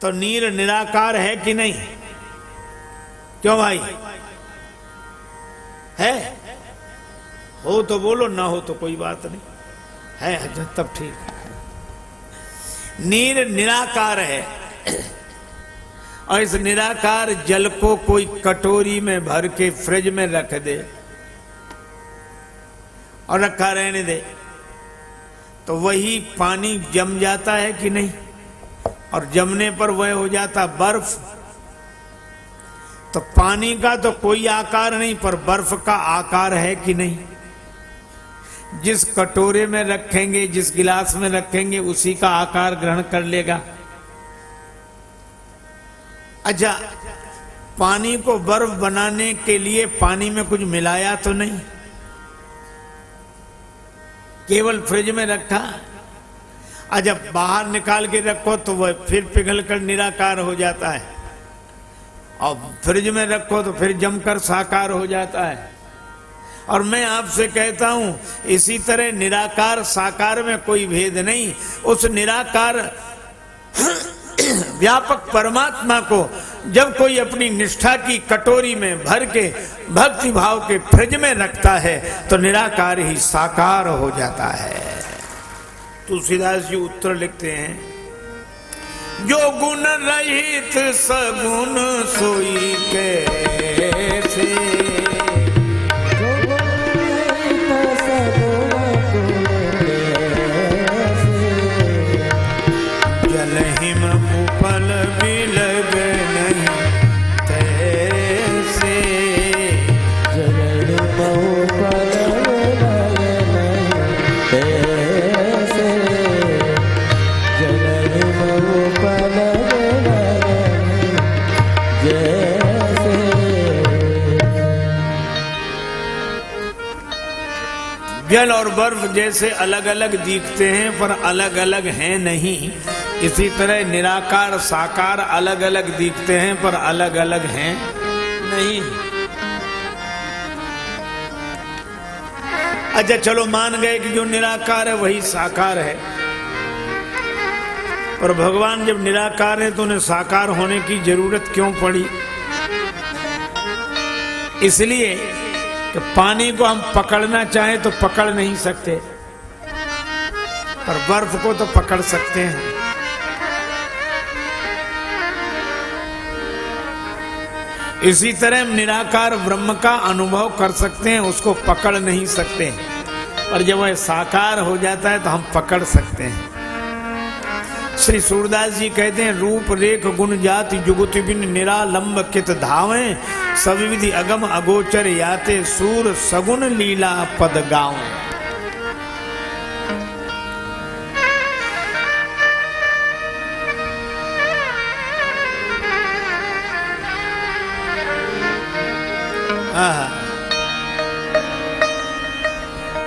तो नीर निराकार है कि नहीं? क्यों भाई? है? हो तो बोलो, ना हो तो कोई बात नहीं। है तब ठीक। नीर निराकार है, और इस निराकार जल को कोई कटोरी में भर के फ्रिज में रख दे और रखा रहने दे, तो वही पानी जम जाता है कि नहीं? और जमने पर वह हो जाता बर्फ। तो पानी का तो कोई आकार नहीं, पर बर्फ का आकार है कि नहीं? जिस कटोरे में रखेंगे, जिस गिलास में रखेंगे, उसी का आकार ग्रहण कर लेगा। अच्छा, पानी को बर्फ बनाने के लिए पानी में कुछ मिलाया तो नहीं, केवल फ्रिज में रखा। अच्छा, बाहर निकाल के रखो तो वह फिर पिघलकर निराकार हो जाता है, और फ्रिज में रखो तो फिर जमकर साकार हो जाता है। और मैं आपसे कहता हूं, इसी तरह निराकार साकार में कोई भेद नहीं। उस निराकार व्यापक परमात्मा को जब कोई अपनी निष्ठा की कटोरी में भर के भक्ति भाव के फ्रिज में रखता है, तो निराकार ही साकार हो जाता है। तुलसीदास जी उत्तर लिखते हैं, जो गुण रहित सगुण सोई कैसे, जल हिम उपल बिलग नहीं तैसे, जल हिम उपल बिलग नहीं तैसे, जल हिम उपल बिलग नहीं जैसे। जल और बर्फ जैसे अलग अलग दिखते हैं पर अलग अलग हैं नहीं, इसी तरह निराकार साकार अलग अलग दिखते हैं पर अलग अलग हैं नहीं। अच्छा चलो, मान गए कि जो निराकार है वही साकार है, पर भगवान जब निराकार है तो उन्हें साकार होने की जरूरत क्यों पड़ी? इसलिए कि पानी को हम पकड़ना चाहें तो पकड़ नहीं सकते, पर बर्फ को तो पकड़ सकते हैं। इसी तरह हम निराकार ब्रह्म का अनुभव कर सकते हैं, उसको पकड़ नहीं सकते, पर जब वह साकार हो जाता है तो हम पकड़ सकते हैं। श्री सूरदास जी कहते हैं, रूप रेख गुण जाति जुगुति बिन निरालंब कित धावे, सब विधि अगम अगोचर याते सूर सगुन लीला पद गाँव।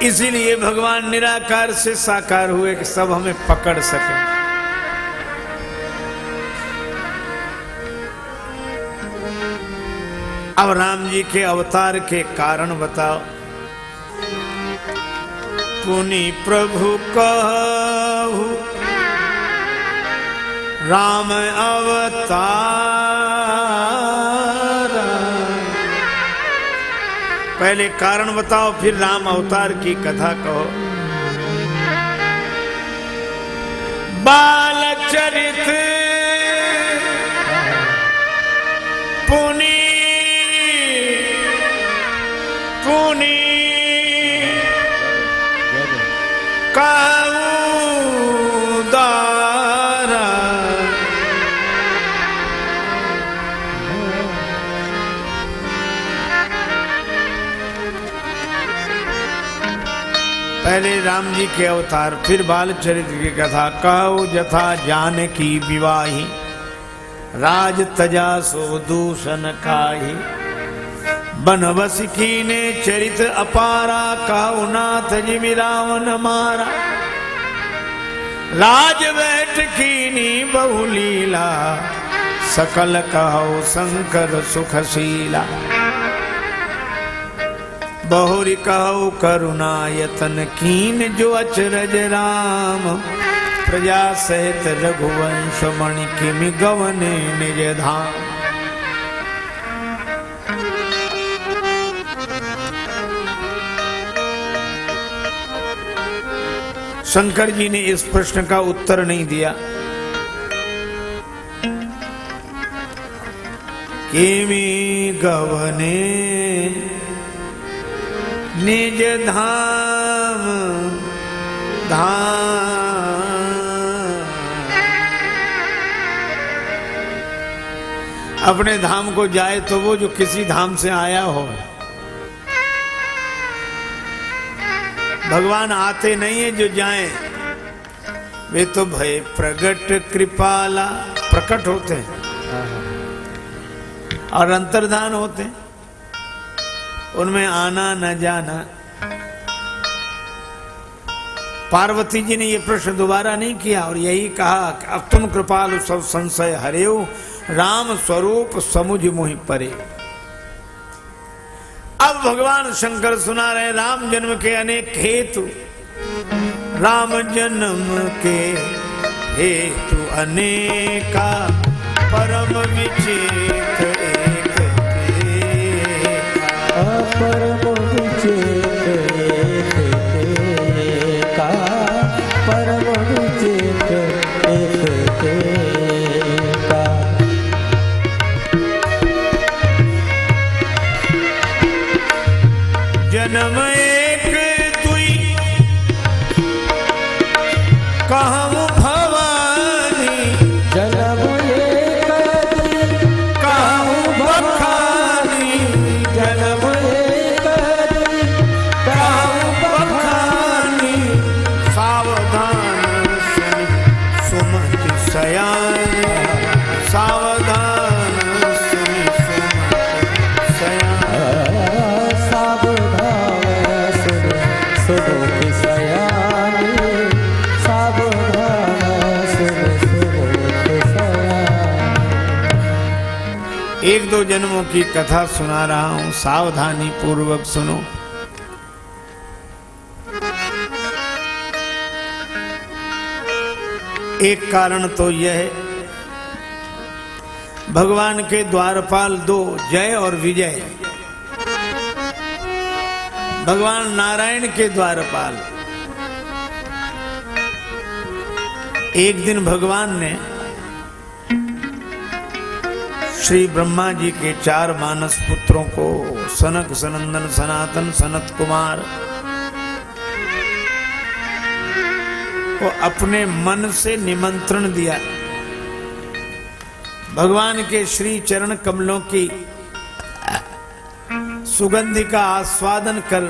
इसीलिए भगवान निराकार से साकार हुए कि सब हमें पकड़ सके। अब राम जी के अवतार के कारण बताओ। पुनि प्रभु कहु राम अवतार, पहले कारण बताओ फिर राम अवतार की कथा कहो। बाल चरित पुनि पुनि कहु दारा, पहले राम जी के अवतार फिर बाल चरित्र की कथा। कहो जथा जानकी विवाही, राज तजा सो दूषण काहि, बनवस कीने चरित अपारा, कहो नाथ जिमि रावण मारा, राज बैठ कीनी बहुलीला, सकल कहो शंकर सुखशीला, बहुरी कहो करुणायतन कीन जो अचरज राम, प्रजा सहित रघुवंश मणि किमि गवने निज धाम। शंकर जी ने इस प्रश्न का उत्तर नहीं दिया। किमि गवने निज धाम धाम। अपने धाम को जाए तो वो जो किसी धाम से आया हो। भगवान आते नहीं है जो जाएं, वे तो भय प्रगट कृपाला प्रकट होते हैं और अंतर्धान होते हैं, उनमें आना न जाना। पार्वती जी ने ये प्रश्न दोबारा नहीं किया और यही कहा कि अब तुम कृपालु सब संशय हरेऊ, राम स्वरूप समुझ मोहि परे। अब भगवान शंकर सुना रहे राम जन्म के अनेक हेतु, राम जन्म के हेतु अनेका, परम विचित्र एक परम विचित्र का, परम विचित्र एक का। जन्म एक दुई कहूँ भवानी, जन्म एक दुई कहूँ बखानी, जन्म एक दुई कहूँ बखानी। सावधान सुन सुमति सयानी, सावधान सुन सुमति सयानी। सावधान सुन सुमति सयानी, सावधान सुन सुमति सयानी। एक दो जन्मों की कथा सुना रहा हूं, सावधानी पूर्वक सुनो। एक कारण तो यह है, भगवान के द्वारपाल दो, जय और विजय। भगवान नारायण के द्वारपाल। एक दिन भगवान ने श्री ब्रह्मा जी के 4 मानस पुत्रों को, सनक सनंदन सनातन सनत कुमार को अपने मन से निमंत्रण दिया। भगवान के श्री चरण कमलों की सुगंधि का आस्वादन कर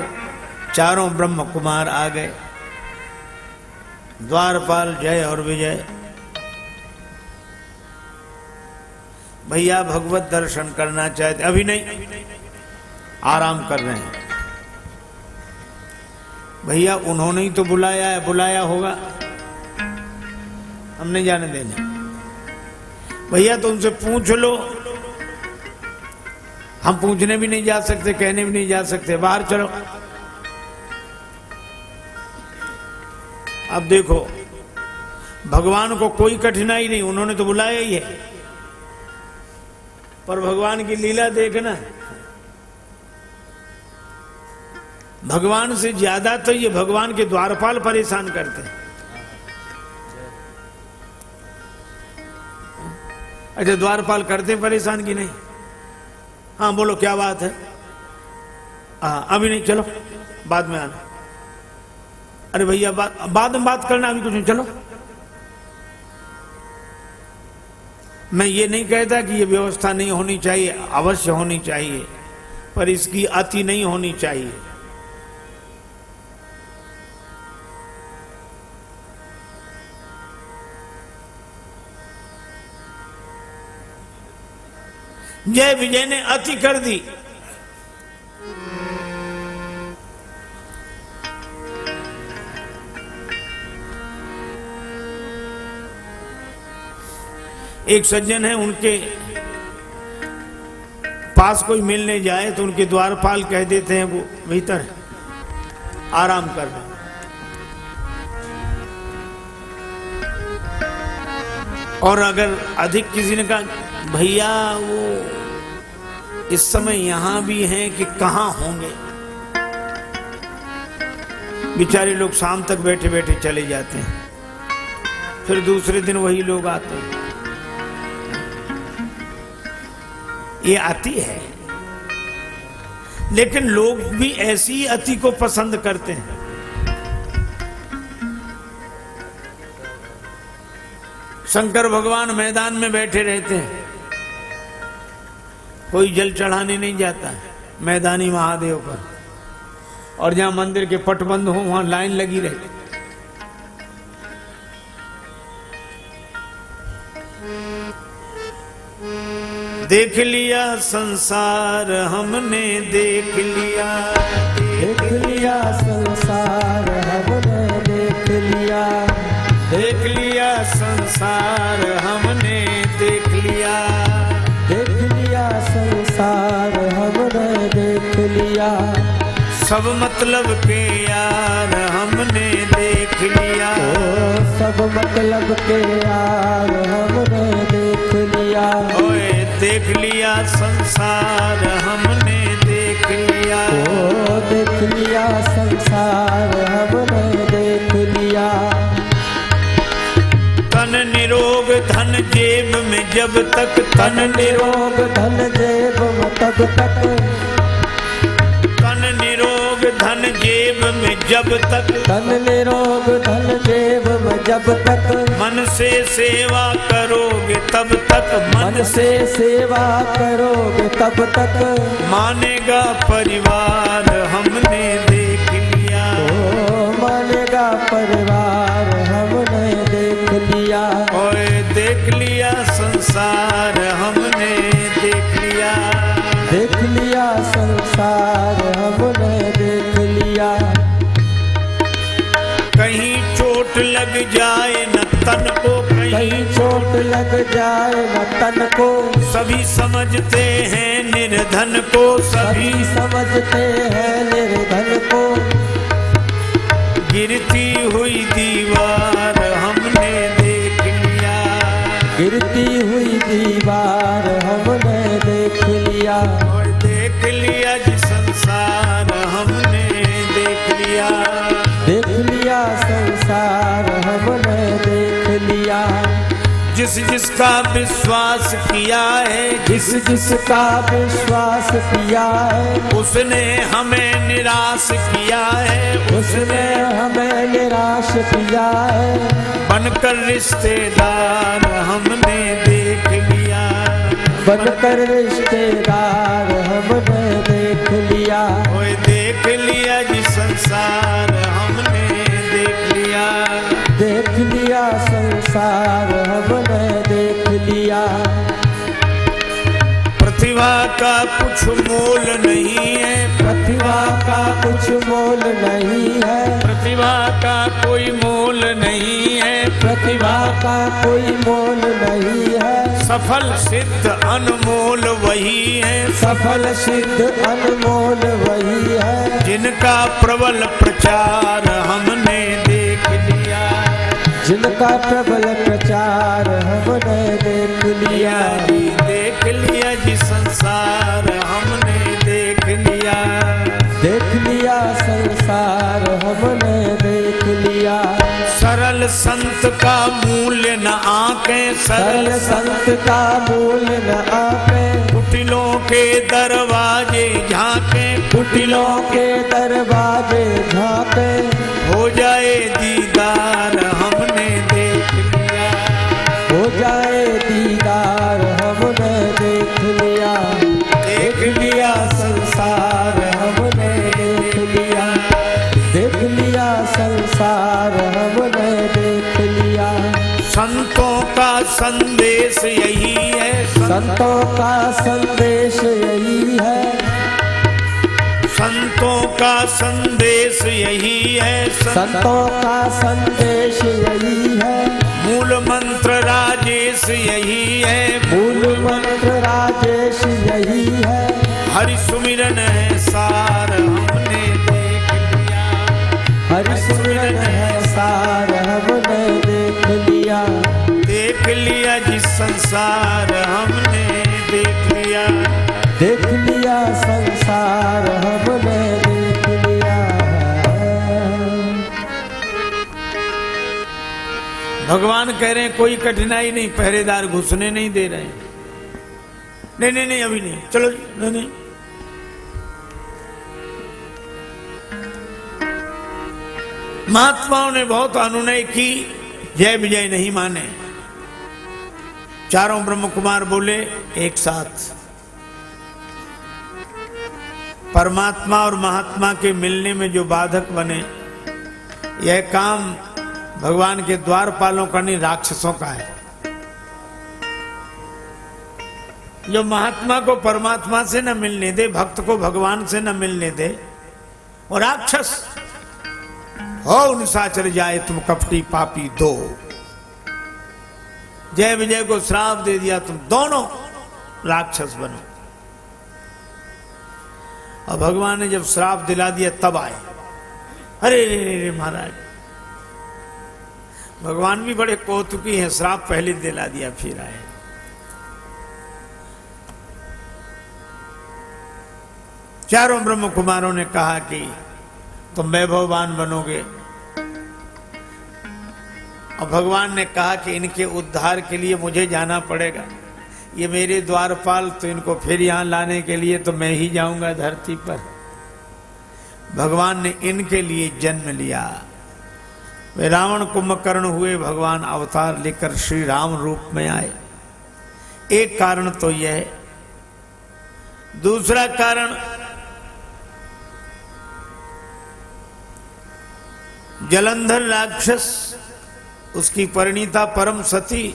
चारों ब्रह्म कुमार आ गए। द्वारपाल जय और विजय। भैया भगवत दर्शन करना चाहते, अभी नहीं, आराम कर रहे हैं। भैया उन्होंने ही तो बुलाया है, बुलाया होगा, हम नहीं जाने देंगे। भैया तो उनसे पूछ लो। हम पूछने भी नहीं जा सकते, कहने भी नहीं जा सकते, बाहर चलो। अब देखो, भगवान को कोई कठिनाई नहीं, उन्होंने तो बुलाया ही है, पर भगवान की लीला देखना। भगवान से ज्यादा तो ये भगवान के द्वारपाल परेशान करते हैं। अच्छा, द्वारपाल करते परेशान की नहीं? हाँ बोलो, क्या बात है? हाँ अभी नहीं, चलो बाद में आना। अरे भैया बाद में बात करना, अभी कुछ नहीं, चलो। मैं ये नहीं कहता कि ये व्यवस्था नहीं होनी चाहिए, अवश्य होनी चाहिए, पर इसकी अति नहीं होनी चाहिए। जय विजय ने अति कर दी। एक सज्जन है, उनके पास कोई मिलने जाए तो उनके द्वारपाल कह देते हैं वो भीतर आराम कर रहे। और अगर अधिक किसी ने कहा भैया वो इस समय यहां भी हैं कि कहां होंगे, बेचारे लोग शाम तक बैठे बैठे चले जाते हैं, फिर दूसरे दिन वही लोग आते हैं। ये अति है, लेकिन लोग भी ऐसी अति को पसंद करते हैं। शंकर भगवान मैदान में बैठे रहते हैं, कोई जल चढ़ाने नहीं जाता है मैदानी महादेव पर, और जहां मंदिर के पट बंद हो वहां लाइन लगी रहती। देख लिया संसार हमने, देख लिया संसार हमने देख लिया, देख लिया संसार हमने देख लिया, संसार हमने देख लिया, सब मतलब के यार हमने देख लिया, सब मतलब के यार हमने देख लिया, ओए देख लिया संसार हमने देख लिया, देख लिया संसार हमने देख लिया। तन निरोग धन जेब में जब तक, तन निरोग धन जेब में तब तक, तन निरोग धन जेब में जब तक, धन निरोग धन जेब में जब तक, मन से सेवा करोगे तब तक, मन से सेवा करोगे तब तक, मानेगा परिवार हमने देख लिया, मानेगा परिवार हमने देख लिया, ओए देख लिया संसार हमने देख लिया, देख लिया संसार हमने देख लिया। कहीं चोट लग जाए न तन को, कहीं चोट लग जाए न तन को, सभी समझते हैं निर्धन को, सभी समझते हैं निर्धन को, गिरती हुई दीवार हमने देख लिया, गिरती हुई दीवार हमने देख लिया, और देख लिया जी संसार हमने देख लिया, देख लिया संसार हमने देख लिया। जिस जिसका विश्वास किया है, जिस जिसका विश्वास किया है, उसने हमें निराश किया है, उसने हमें निराश किया है, बनकर रिश्तेदार हमने देख लिया, बनकर रिश्तेदार हमने देख लिया, ओए देख लिया जी संसार हमने देख लिया, देख लिया संसार हमने देख लिया। प्रतिभा का कुछ मोल नहीं है, प्रतिभा का कुछ मोल नहीं है, प्रतिभा का कोई मोल नहीं है, प्रतिभा का कोई मोल नहीं है, सफल सिद्ध अनमोल वही है, सफल सिद्ध अनमोल वही है, जिनका प्रबल प्रचार हमने देख लिया, जिनका प्रबल प्रचार हमने देख लिया, देख लिया जी संसार हमने देख लिया, देख लिया संसार हमने देख लिया। सरल संत का मूल्य न आके, सरल संत का मूल न आके, कुटिलों के दरवाजे झांके, कुटिलों के दरवाजे झांके, हो जाए दीदार हमने देख लिया, हो जाए दीदार हमने देख लिया, देख लिया संसार हमने देख लिया, देख लिया संसार हमने देख लिया। संतों का संदेश यही है, संतों का संदेश यही है, संतों का संदेश यही है, संतों का संदेश यही है, मूल मंत्र राजेश यही है, मूल मंत्र राजेश यही है, हरि सुमिरन है सार हमने देख लिया, हरि सुमिरन है सार हमने देख लिया, देख लिया संसार हमने देख लिया, देख लिया संसार हमने देख लिया। भगवान कह रहे हैं कोई कठिनाई नहीं, पहरेदार घुसने नहीं दे रहे हैं। नहीं नहीं नहीं अभी नहीं, चलो जी, नहीं नहीं। महात्माओं ने बहुत अनुनय की, जय विजय नहीं माने। चारों ब्रह्म कुमार बोले एक साथ, परमात्मा और महात्मा के मिलने में जो बाधक बने, यह काम भगवान के द्वारपालों का नहीं, राक्षसों का है। जो महात्मा को परमात्मा से न मिलने दे, भक्त को भगवान से न मिलने दे, वो राक्षस हो निशाचर जाए तुम कपटी पापी दो। जय विजय को श्राप दे दिया, तुम दोनों राक्षस बनो। और भगवान ने जब श्राप दिला दिया तब आए। अरे रे रे रे महाराज, भगवान भी बड़े कौतुकी हैं, श्राप पहले दिला दिया फिर आए। चारों ब्रह्म कुमारों ने कहा कि तुम वैभववान बनोगे, और भगवान ने कहा कि इनके उद्धार के लिए मुझे जाना पड़ेगा। ये मेरे द्वारपाल, तो इनको फिर यहां लाने के लिए तो मैं ही जाऊंगा धरती पर। भगवान ने इनके लिए जन्म लिया। वे रावण कुंभकर्ण हुए, भगवान अवतार लेकर श्री राम रूप में आए। एक कारण तो यह है। दूसरा कारण, जलंधर राक्षस, उसकी परिणीता परम सती,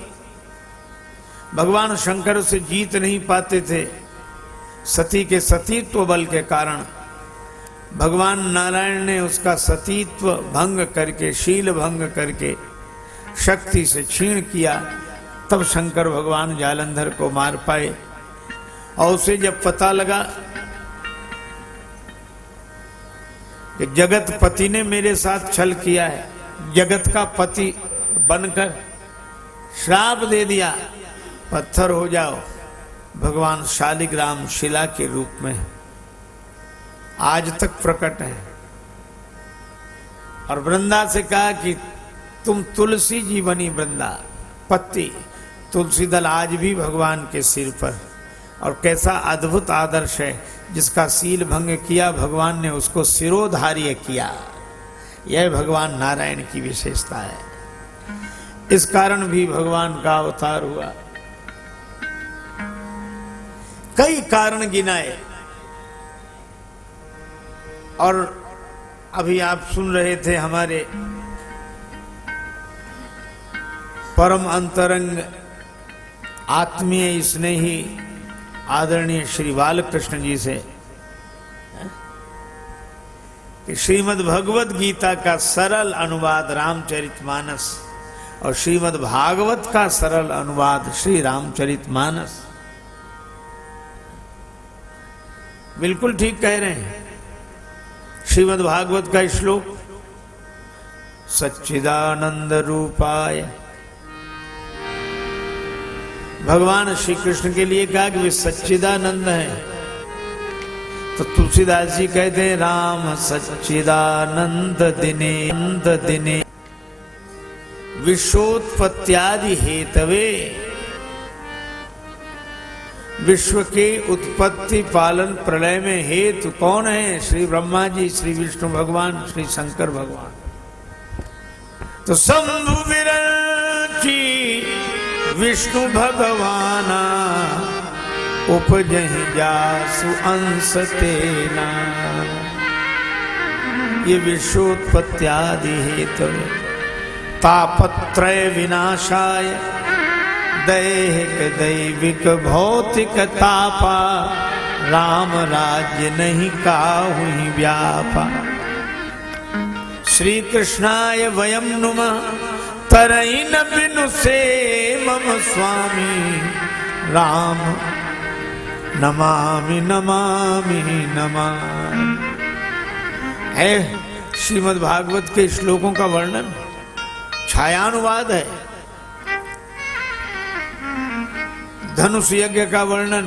भगवान शंकर उसे जीत नहीं पाते थे। सती के सतीत्व बल के कारण भगवान नारायण ने उसका सतीत्व भंग करके, शील भंग करके शक्ति से क्षीण किया। तब शंकर भगवान जालंधर को मार पाए। और उसे जब पता लगा कि जगत पति ने मेरे साथ छल किया है, जगत का पति बनकर श्राप दे दिया, पत्थर हो जाओ। भगवान शालिग्राम शिला के रूप में आज तक प्रकट है। और वृंदा से कहा कि तुम तुलसी जी बनी वृंदा, पत्ती तुलसी दल आज भी भगवान के सिर पर। और कैसा अद्भुत आदर्श है, जिसका सील भंग किया भगवान ने उसको सिरोधार्य किया। यह भगवान नारायण की विशेषता है। इस कारण भी भगवान का अवतार हुआ। कई कारण गिनाए। और अभी आप सुन रहे थे हमारे परम अंतरंग आत्मीय स्नेही आदरणीय श्री बालकृष्ण जी से कि श्रीमद् भगवत गीता का सरल अनुवाद रामचरितमानस और श्रीमद् भागवत का सरल अनुवाद श्री रामचरितमानस। बिल्कुल ठीक कह रहे हैं। श्रीमद् भागवत का श्लोक, सच्चिदानंद रूपाय, भगवान श्री कृष्ण के लिए कहा कि वे सच्चिदानंद हैं। तो तुलसीदास जी कहते हैं, राम सच्चिदानंद दिने अंत दिने विश्वोत्पत्त्यादि हेतवे। विश्व के उत्पत्ति पालन प्रलय में हेतु कौन है? श्री ब्रह्मा जी, श्री विष्णु भगवान, श्री शंकर भगवान। तो शंभु विरची विष्णु भगवाना, उपजहि जासु अंश तेना। ये विश्वोत्पत्त्यादि हेतु तापत्रय विनाशाय दैहिक दैविक भौतिक तापा, राम राज्य नहीं काहू व्यापा। श्री कृष्णाय वयम नुमः तरई न बिनु से मम स्वामी, राम नमामि नमामि नमामि। है श्रीमद् भागवत के श्लोकों का वर्णन, छायानुवाद है। धनुष यज्ञ का वर्णन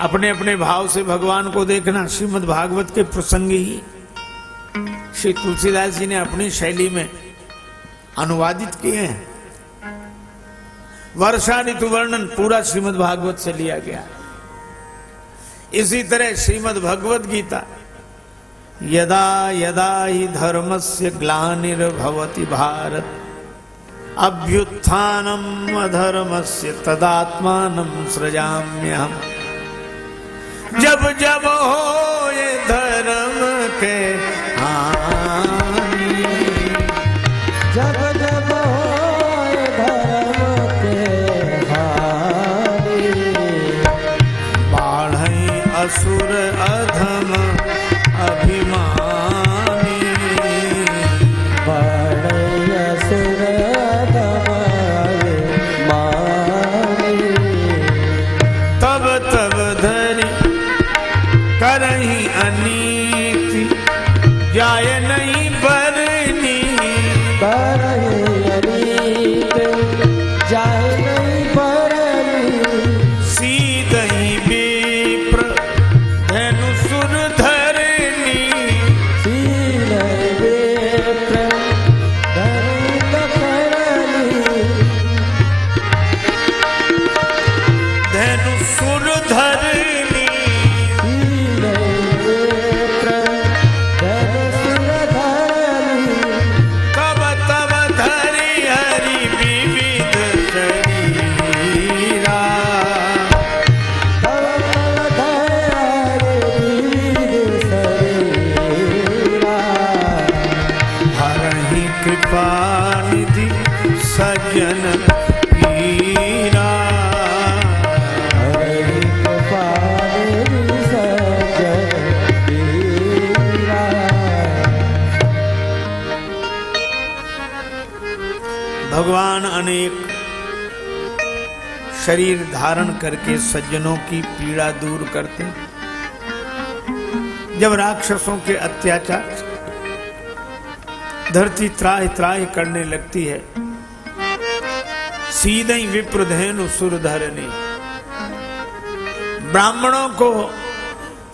अपने अपने भाव से भगवान को देखना श्रीमद् भागवत के प्रसंग ही श्री तुलसीदास जी ने अपनी शैली में अनुवादित किए हैं। वर्षा ऋतु वर्णन पूरा श्रीमद् भागवत से लिया गया। इसी तरह श्रीमद् भगवत गीता यदा यदा हि धर्मस्य ग्लानिर्भवति भारत अभ्युत्थानम् अधर्मस्य तदात्मानं सृजाम्यहम्। जब जब हो ये धर्म के हानि, जब जब हो ये धर्म के हानि, बाढ़ई असुर अधम अभिमानी, बढ़ई असुर अधम अभिमानी, तब तब धरि करही अनीति, जाय नहीं बरनी, करही अनीत, जाय नहीं बरनी, सीधहि विप्र धनुसुर धरनी, सील विप्र धनुत करनी, धनुसुर धरनी, सील विप्र धनुसुर धरनी, तब तब धरि हरि विविध शरीरा, तब तब धरि विविध शरीरा, हरहि कृपा निधि सज्जन पीरा, हरि कृपानिधि सज्जन पीरा। भगवान अनेक शरीर धारण करके सज्जनों की पीड़ा दूर करते हैं। जब राक्षसों के अत्याचार धरती त्राहि त्राहि करने लगती है, सीधे ही विप्रधेनु सुर धरनी, ब्राह्मणों को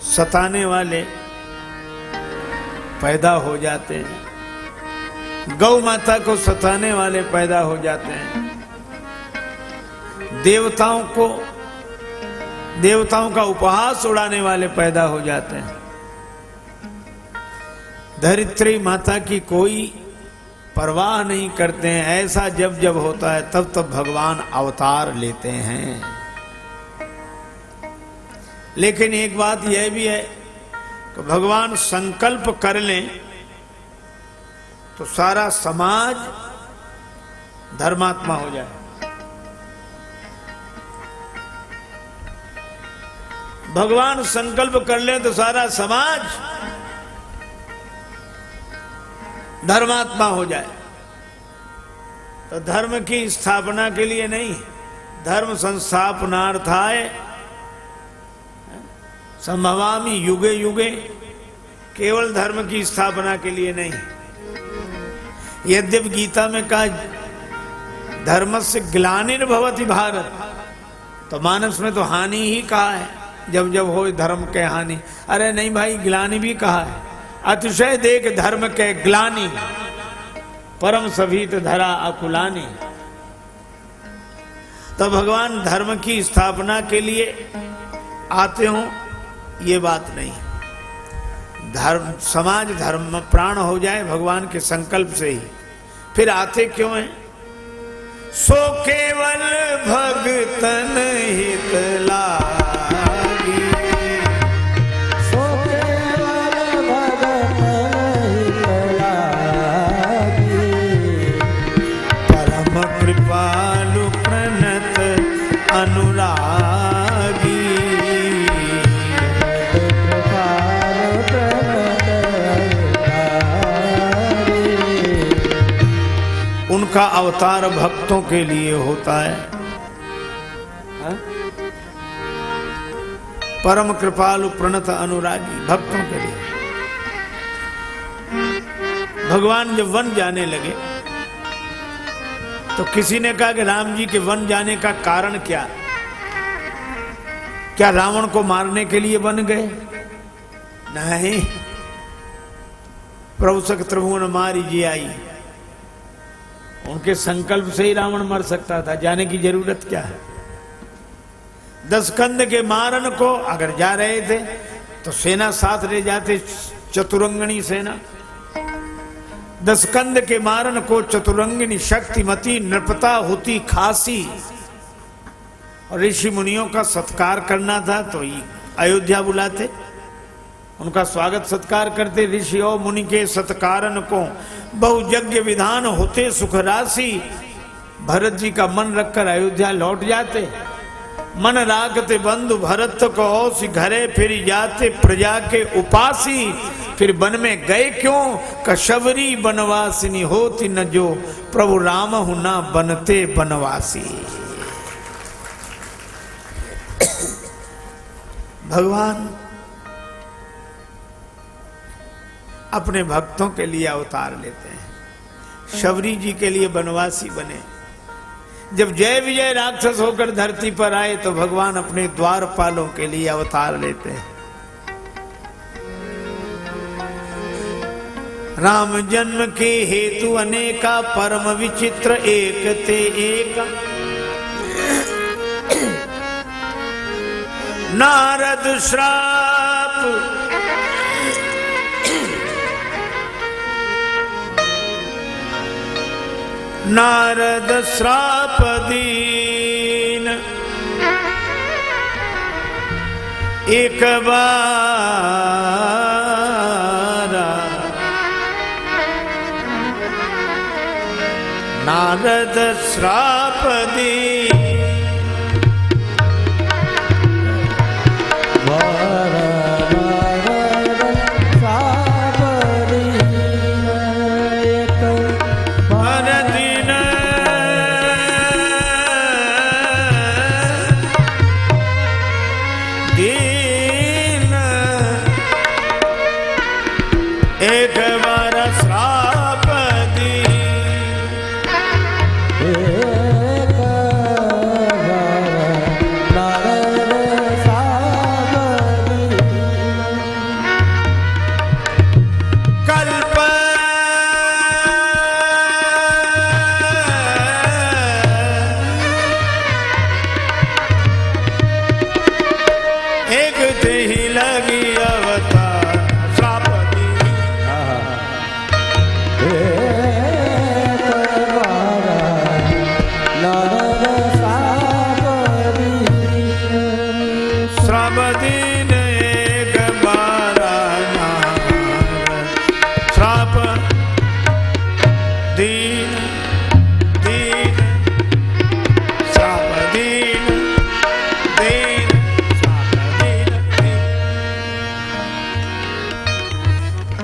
सताने वाले पैदा हो जाते हैं, गौ माता को सताने वाले पैदा हो जाते हैं, देवताओं का उपहास उड़ाने वाले पैदा हो जाते हैं। धरित्री माता की कोई परवाह नहीं करते हैं। ऐसा जब जब होता है तब तब भगवान अवतार लेते हैं। लेकिन एक बात यह भी है कि भगवान संकल्प कर लें तो सारा समाज धर्मात्मा हो जाए। भगवान संकल्प कर ले तो सारा समाज धर्मात्मा हो जाए। तो धर्म की स्थापना के लिए नहीं, धर्म संस्थापनार्थाय संभवामि युगे युगे, केवल धर्म की स्थापना के लिए नहीं। यद्यपि गीता में कहा धर्मस्य ग्लानिर्भवति भारत, तो मानस में तो हानि ही कहा है, जब जब हो धर्म के हानि। अरे नहीं भाई, ग्लानि भी कहा है। अतिशय देख धर्म के ग्लानि, परम सभीत धरा अकुलानी। तो भगवान धर्म की स्थापना के लिए आते हों ये बात नहीं। धर्म समाज धर्म प्राण हो जाए भगवान के संकल्प से ही। फिर आते क्यों हैं? सो केवल भगतन हित लागी, सो केवल भगतन हित लागी, परम कृपालु प्रणत अनुरागी। कृपालु प्रणत अनुरागी। उनका अवतार भक्तों के लिए होता है। परम कृपालु प्रणत अनुरागी, भक्तों के लिए। भगवान जब वन जाने लगे तो किसी ने कहा कि राम जी के वन जाने का कारण क्या? क्या रावण को मारने के लिए बन गए? नहीं, प्रभु सक त्रिभुवन मारी जी आई। उनके संकल्प से ही रावण मर सकता था, जाने की जरूरत क्या है? दसकंद के मारन को अगर जा रहे थे तो सेना साथ ले जाते, चतुरंगणी सेना। दसकंद के मारन को चतुरंगिनी शक्तिमती नृपता होती खासी, और ऋषि मुनियों का सत्कार करना था तो अयोध्या बुलाते, उनका स्वागत सत्कार करते। ऋषि और मुनि के सत्कारन को बहु यज्ञ विधान होते सुख राशि। भरत जी का मन रखकर अयोध्या लौट जाते। मन राखते बंधु भरत को औसी, घरे फिर जाते प्रजा के उपासी। फिर वन में गए क्यों? कशबरी बनवासिनी होती न जो, प्रभु राम हु ना बनते बनवासी। भगवान अपने भक्तों के लिए अवतार लेते हैं। शबरी जी के लिए बनवासी बने। जब जय विजय राक्षस होकर धरती पर आए तो भगवान अपने द्वारपालों के लिए अवतार लेते हैं। राम जन्म के हेतु अनेका, परम विचित्र एक ते एक। नारद श्राप नारद श्राप दीन, एक बार नारद श्राप दीन।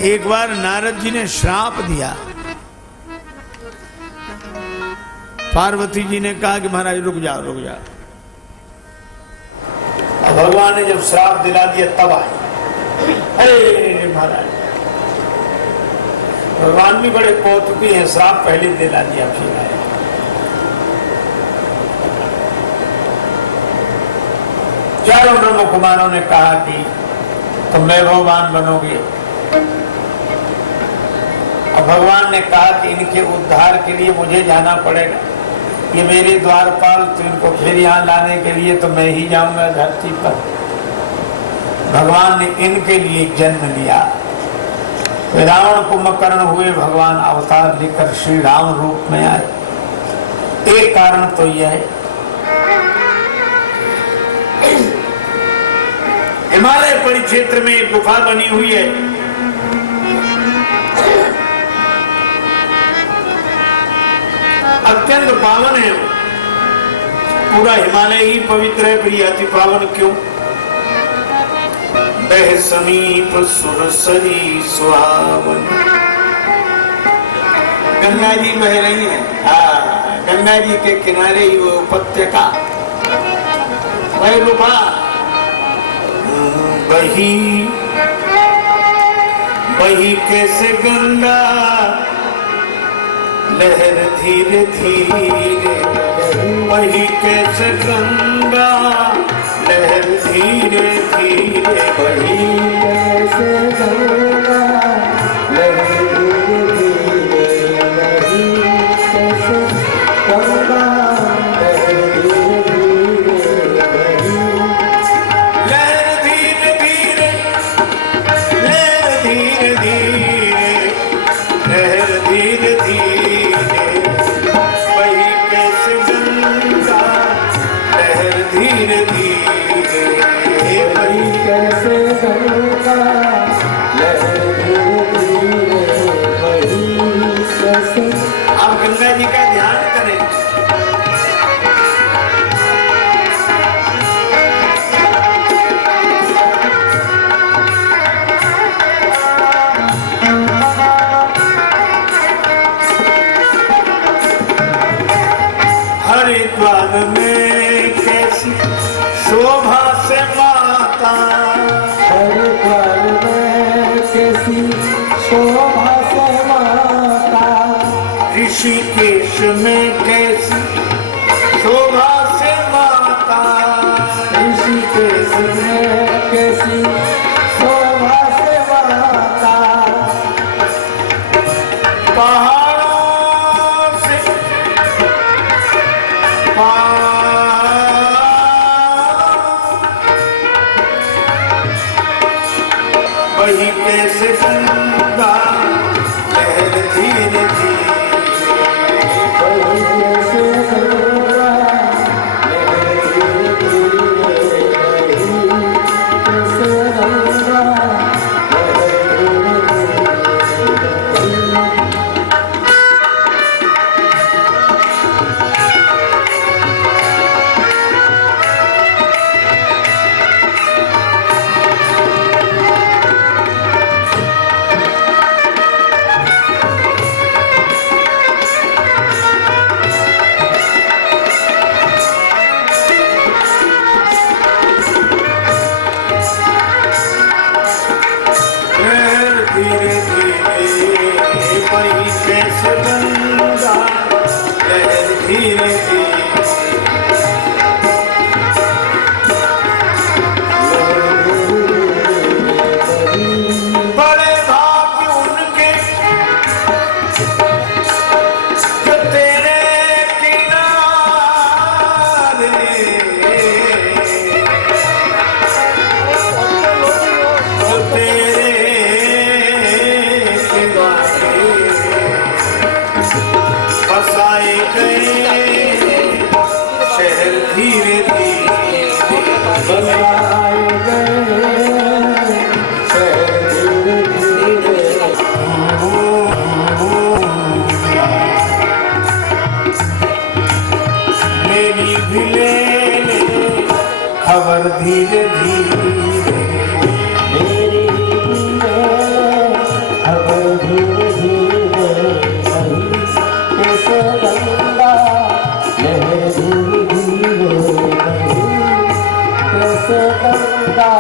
एक बार नारद जी ने श्राप दिया। पार्वती जी ने कहा कि महाराज रुक जाओ रुक जाओ। भगवान ने जब श्राप दिला दिया तब आए। अरे महाराज, भगवान भी बड़े कौतुकी हैं, श्राप पहले दिला दिया फिर आए। चारों ब्रह्म कुमारों ने कहा कि तुम वैभववान बनोगे। और भगवान ने कहा कि इनके उद्धार के लिए मुझे जाना पड़ेगा। ये मेरे द्वारपाल, तो इनको फिर यहाँ लाने के लिए तो मैं ही जाऊंगा धरती पर। भगवान ने इनके लिए जन्म लिया। रावण कुंभकर्ण हुए, भगवान अवतार लेकर श्री राम रूप में आए। एक कारण तो यह है, हिमालय परिक्षेत्र में एक गुफा बनी हुई है। अत्यंत पावन है। पूरा हिमालय ही पवित्र है, प्रिय अति पावन क्यों? बह समीप सुरसरी सुहावन। गंगा जी बह रही है। गंगा जी के किनारे ही वो उपत्यका, वही गुफा। बही बही कैसे गंगा लहर धीरे धीरे, बही कैसे गंगा लहर धीरे धीरे धीरे बही कैसे गंगा लहर धीरे धीरे बही कैसे गंगा लहर धीरे धीरे बही लहर धीरे धीरे लहर धीरे धीरे वही कैसे गंगा लहर धीरे धीरे बही कैसे गंगा लहर धीरे धीरे बही कैसे। आप गंगा जी का ध्यान करें। हरिद्वार में कैसी शोभा से माता, हरिद्वार में कैसी शोभा से माता, ऋषिकेश में कैसी शोभा से माता, ऋषिकेश में कैसी शोभा से माता, पहाड़ों से वही कैसे गंगा लहर धीरे धीरे बही कैसे गंगा लहर धीरे धीरे बही कैसे गंगा लहर धीरे धीरे। लहर धीरे धीरे वही कैसे गंगा लहर धीरे धीरे बड़े भाग्य उनके जो तेरे किनारे, जो तेरे किनारे बसाए गए शहर धीरे धीरे बसाए गए शहर धीरे धीरे। मेरी भी ले ले खबर धीरे धीरे मेरी खबर धीरे धीरे बही कैसे गंगा लहर धीरे धीरे बही कैसे गंगा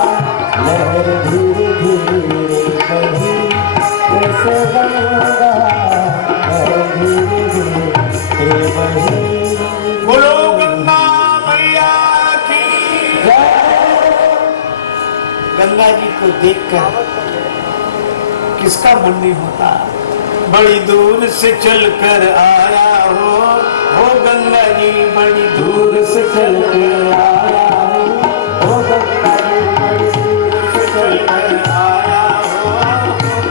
लहर धीरे धीरे बही कैसे गंगा लहर धीरे धीरे बही। बोलो गंगा मैया की। गंगा जी को देखकर किसका मन नहीं होता। बड़ी दूर से चलकर आया हो गंगा जी, बड़ी दूर से चल के आया हूँ ओ गंगा जी, बड़ी दूर से चल कर आया हो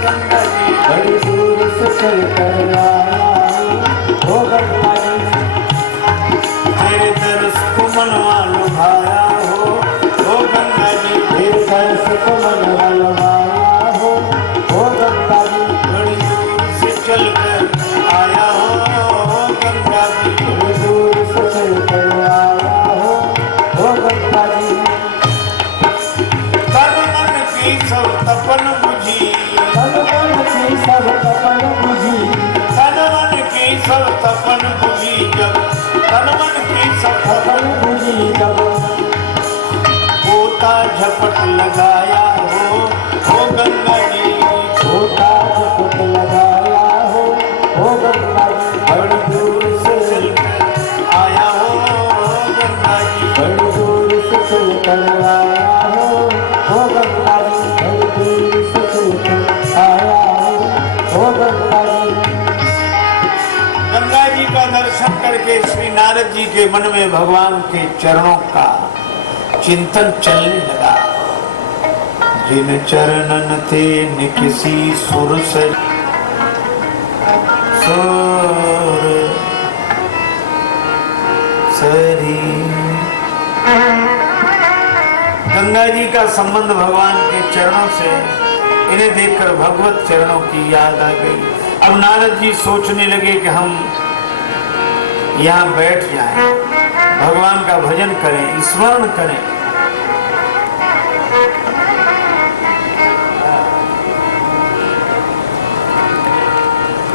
गंगा जी, बड़ी दूर से चल कर आया हूँ ओ गंगा जी। तेरे दर्श को मनवा लुभाया हो गंगा जी, तेरे दर्श को मनवा लुभाया हो गंगा जी। बड़ी दूर से चलकर आया हो गंगा जी, बड़ी दूर से चल कर आया हो गंगा जी। तन मन की सब तपन बुझी, तन मन की सब तपन बुझी, तन मन की सब तपन बुझी जब, तन मन की सब तपन बुझी जब, होता झपट लगाया हो गंगा जी, होता झपट लगाया हो गंगा जी। बड़ी दूर से चलकर आया हो गंगा जी, बड़ी दूर से चल कर आया के श्री नारद जी के मन में भगवान के चरणों का चिंतन चलने लगा। जिन चरणन थे निकिसी सुर सरी गंगा जी का संबंध भगवान के चरणों से, इन्हें देखकर भगवत चरणों की याद आ गई। अब नारद जी सोचने लगे कि हम यहाँ बैठ जाएं, भगवान का भजन करें, स्मरण करें।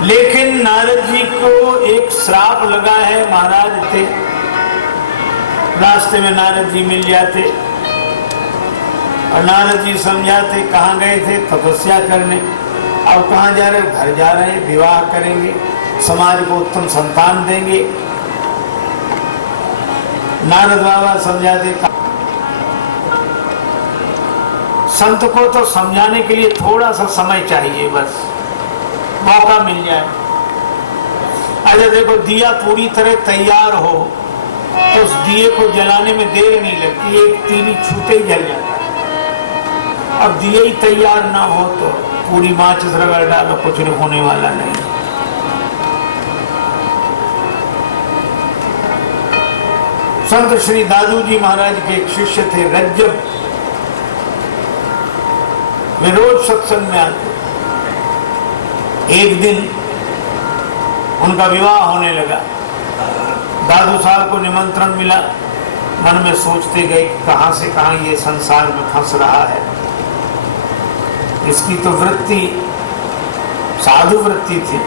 लेकिन नारद जी को एक श्राप लगा है। महाराज थे, रास्ते में नारद जी मिल जाते और नारद जी समझाते कहाँ गए थे, तपस्या करने। अब कहाँ जा रहे, घर जा रहे हैं, विवाह करेंगे, समाज को उत्तम संतान देंगे। नारद बाबा समझाते, संत को तो समझाने के लिए थोड़ा सा समय चाहिए, बस मौका मिल जाए। अच्छा देखो, दिया पूरी तरह तैयार हो तो उस दिए को जलाने में देर नहीं लगती, एक तीली छूते ही जल जाता है। अब दिए ही तैयार ना हो तो पूरी माचिस रगड़ डालो, कुछ होने वाला नहीं। संत श्री दादू जी महाराज के एक शिष्य थे रज्जब, वे रोज सत्संग में आते। एक दिन उनका विवाह होने लगा। दादू साहब को निमंत्रण मिला। मन में सोचते गए कहां से कहां ये संसार में फंस रहा है। इसकी तो वृत्ति साधु वृत्ति थी।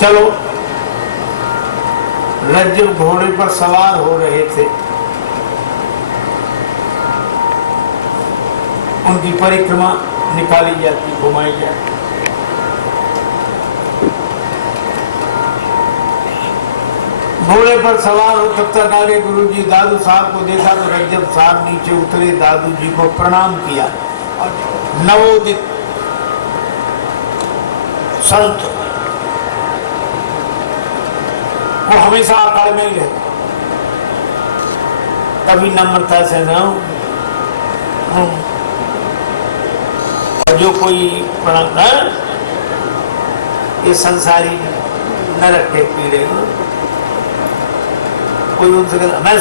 चलो, रज्जब घोड़े पर सवार हो रहे थे। उनकी परिक्रमा निकाली जाती, घुमाई जाती। घोड़े पर सवार हो तब तक आगे गुरुजी दादू साहब को देखा तो रज्जब साहब नीचे उतरे, दादू जी को प्रणाम किया। और नवोदित संत वो हमेशा आकार में ही रहते, कभी नम्रता से न और जो कोई प्रणाम, ये संसारी नरक के पीड़े, कोई उनसे कहता मैं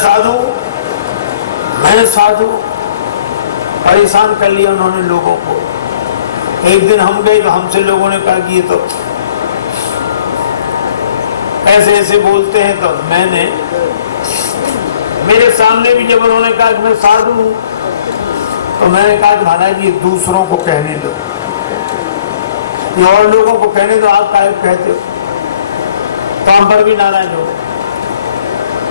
साधु, परेशान कर लिया उन्होंने लोगों को। एक दिन हम गए तो हमसे लोगों ने कहा कि ये तो ऐसे ऐसे बोलते हैं। तो मैंने, मेरे सामने भी जब उन्होंने कहा कि मैं साधु हूं, तो मैंने कहा कि महाराज ये दूसरों को कहने दो, ये और लोगों को कहने दो, आप काहे कहते हो? तो हम पर भी नाराज हो।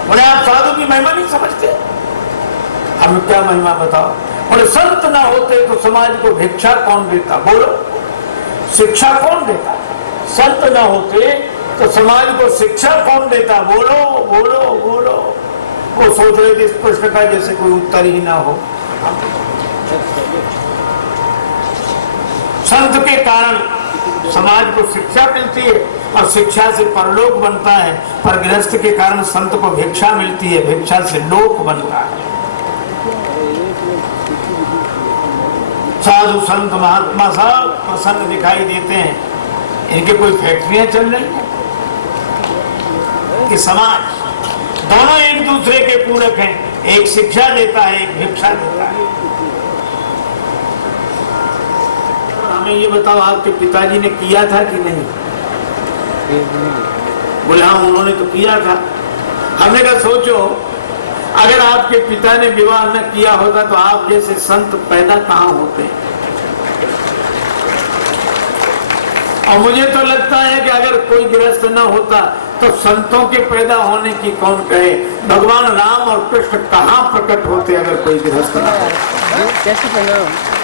बोले आप साधु की महिमा नहीं समझते? हम क्या महिमा बताओ? बोले संत ना होते तो समाज को भिक्षा कौन देता? बोलो, शिक्षा कौन देता? संत ना होते तो समाज को शिक्षा कौन देता? बोलो बोलो बोलो। वो सोच रहे थे इस प्रश्न का जैसे कोई उत्तर ही ना हो। संत के कारण समाज को शिक्षा मिलती है और शिक्षा से परलोक बनता है, पर गृहस्थ के कारण संत को भिक्षा मिलती है, भिक्षा से लोक बनता है। साधु संत महात्मा सब प्रसन्न दिखाई देते हैं। इनके कोई फैक्ट्रियां चल रही हैं कि समाज दोनों एक दूसरे के पूरक हैं, एक शिक्षा देता है, एक भिक्षा देता है। हमें ये बताओ आपके पिताजी ने किया था कि नहीं? बोले हाँ उन्होंने तो किया था। हमने कहा सोचो, अगर आपके पिता ने विवाह न किया होता तो आप जैसे संत पैदा कहाँ होते? और मुझे तो लगता है कि अगर कोई गृहस्थ न होता तो संतों के पैदा होने की कौन कहे? भगवान राम और कृष्ण कहाँ प्रकट होते अगर कोई गृहस्थ न हो? कैसे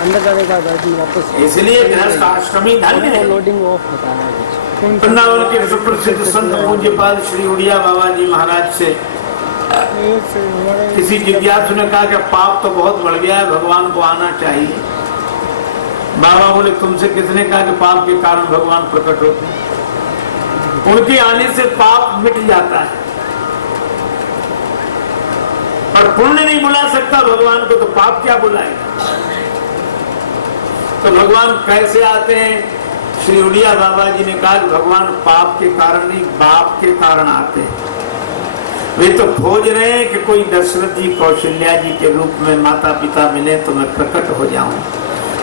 अंदर जाने का वापस, इसलिए गृहस्थ आश्रमी धन्य है। लोडिंग ऑफ होता है। वृंदावन के सुप्रसिद्ध संत पूज्यपाद श्री उड़िया बाबा जी महाराज से किसी जिज्ञासु ने कहा कि पाप तो बहुत बढ़ गया है, भगवान को आना चाहिए। बाबा बोले तुमसे किसने कहा कि पाप के कारण भगवान प्रकट होते हैं? उनके आने से पाप मिट जाता है। और पुण्य नहीं बुला सकता भगवान को, तो पाप क्या बुलाएगा? तो भगवान कैसे आते हैं? श्री उड़िया बाबा जी ने कहा भगवान पाप के कारण नहीं, बाप के कारण आते हैं। वे तो खोज रहे हैं कि कोई दशरथ जी, कौशल्या जी के रूप में माता पिता मिले तो मैं प्रकट हो जाऊं।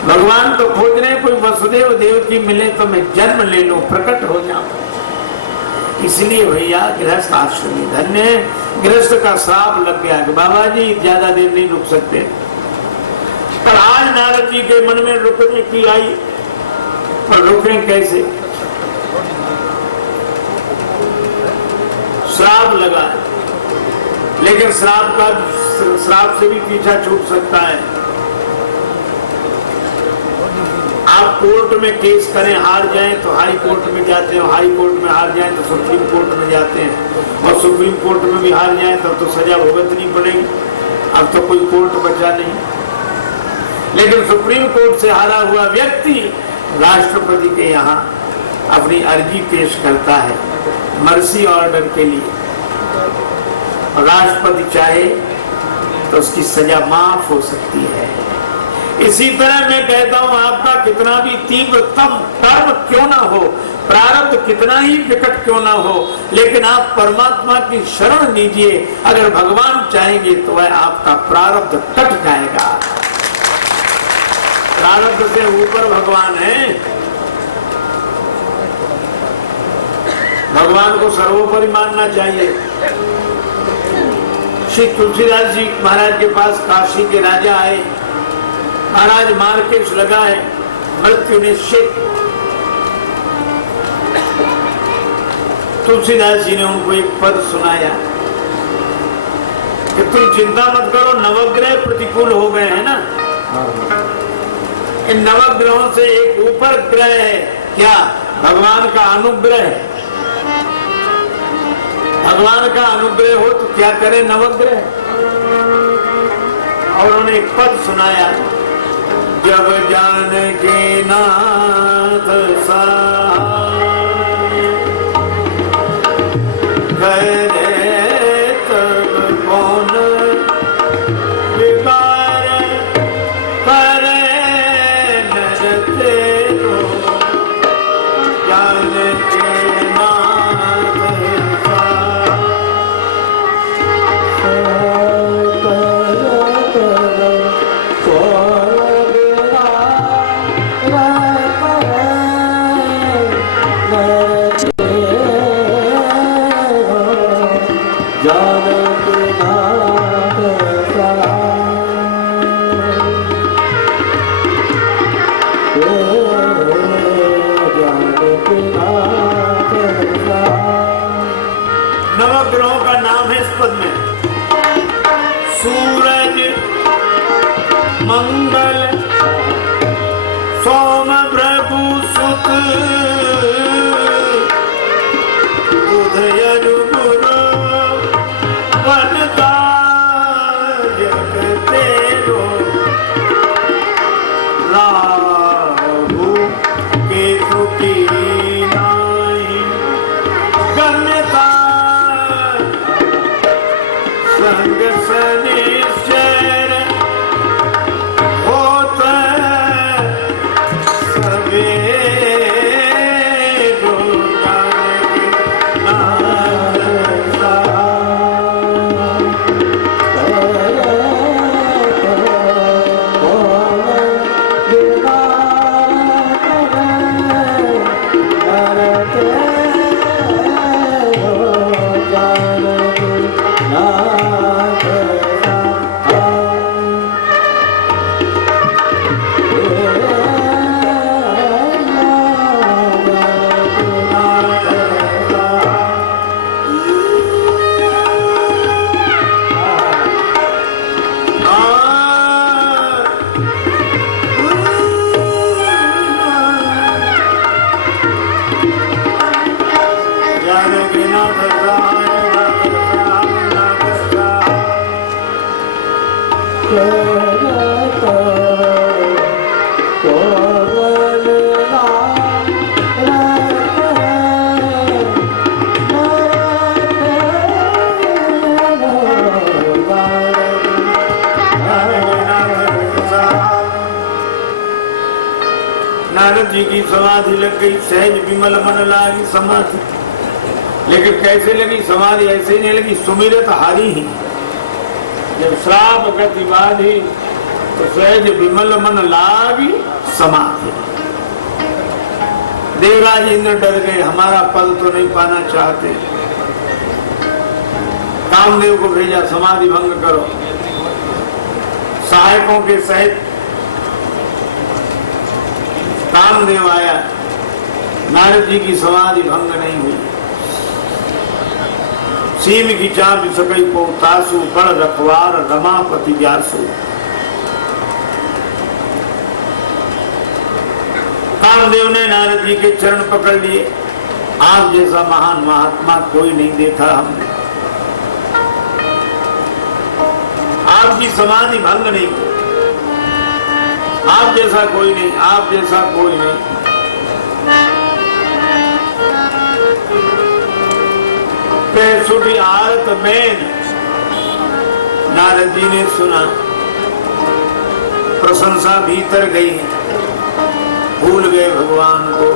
भगवान तो खोज रहे हैं कोई वसुदेव देवकी मिले तो मैं जन्म ले लूं, प्रकट हो जाऊं। इसलिए भैया गृहस्थ आश्रमी धन्य है। गृहस्थ का श्राप लग गया कि बाबा जी ज्यादा देर नहीं रुक सकते। पर आज नारद जी के मन में रुकने की आई, पर रुकें कैसे? श्राप लगा है, लेकिन श्राप से भी पीछा छूट सकता है। आप कोर्ट में केस करें, हार जाएं तो हाई कोर्ट में जाते हैं, हाई कोर्ट में हार जाएं तो सुप्रीम कोर्ट में जाते हैं, और सुप्रीम कोर्ट में भी हार जाएं तब तो सजा भुगतनी पड़ेगी। अब तो कोई कोर्ट बचा नहीं। लेकिन सुप्रीम कोर्ट से हारा हुआ व्यक्ति राष्ट्रपति के यहाँ अपनी अर्जी पेश करता है मर्सी ऑर्डर के लिए, और राष्ट्रपति चाहे तो उसकी सजा माफ हो सकती है। इसी तरह मैं कहता हूं, आपका कितना भी तीव्रतम कर्म क्यों ना हो, प्रारब्ध कितना ही विकट क्यों ना हो, लेकिन आप परमात्मा की शरण लीजिए। अगर भगवान चाहेंगे तो वह आपका प्रारब्ध कट जाएगा। प्रारब्ध से ऊपर भगवान है। भगवान को सर्वोपरि मानना चाहिए। श्री तुलसीदास जी महाराज के पास काशी के राजा आए। महाराज मार्केट लगा है, मृत्यु निश्चित। तुलसीदास जी ने उनको एक पद सुनाया कि तुम चिंता मत करो, नवग्रह प्रतिकूल हो गए हैं ना। इन नवग्रहों से एक ऊपर ग्रह है, क्या? भगवान का अनुग्रह। भगवान का अनुग्रह हो तो क्या करे नवग्रह? और उन्हें एक पद सुनाया, जब जान के नाथ सहाय करे तब कौन विकार करे नर तेरो। जान के नाथ नवग्रहों का नाम है इस पद में। सूरज, मंगल, सोम, प्रभु, सुत, बुध, यरु, गुरु, वनता जग तेरो। राहु केतु की नाई गम्यता, संग सनिश्चर होत सवेरो। नारद जी की समाधि लग गई, सहज विमल मन लागी समाधि। लेकिन कैसे लगी समाधि? ऐसे ही नहीं लगी, सुमिरत हारी ही। जब श्राप गति बाधी तो सहज विमल मन लागी समाधि। देवराज इंद्र डर गए, हमारा पद तो नहीं पाना चाहते। कामदेव को भेजा, समाधि भंग करो। सहायकों के सहित कामदेव आया, नारद जी की समाधि भंग नहीं हुई। सीम की चाप सकई को तासु, बड़ रखवार रमापति जासु। कामदेव ने नारद जी के चरण पकड़ लिए। आप जैसा महान महात्मा कोई नहीं देखा हमने, आपकी समाधि भंग नहीं की। आप जैसा कोई नहीं, आप जैसा कोई नहीं। पैसुटी आरत बैन, नारद जी ने सुना, प्रशंसा भीतर गई, भूल गए भगवान को।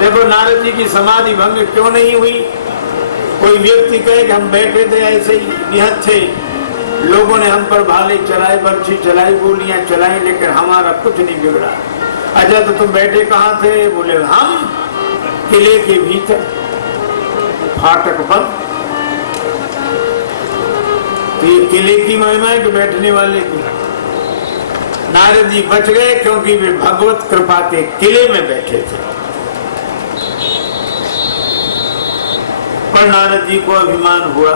देखो नारद जी की समाधि भंग क्यों नहीं हुई? कोई व्यक्ति कहे कि हम बैठे थे ऐसे ही निहत्थ थे, लोगों ने हम पर भाले चलाए, बर्छी चलाई, गोलियां चलाई, लेकिन हमारा कुछ नहीं बिगड़ा। अच्छा तो तुम बैठे कहाँ थे? बोले हम किले के भीतर, फाटक बंद। तो ये किले की महिमा है कि बैठने वाले की? नारद जी बच गए क्योंकि वे भगवत कृपा के किले में बैठे थे। पर नारद जी को अभिमान हुआ,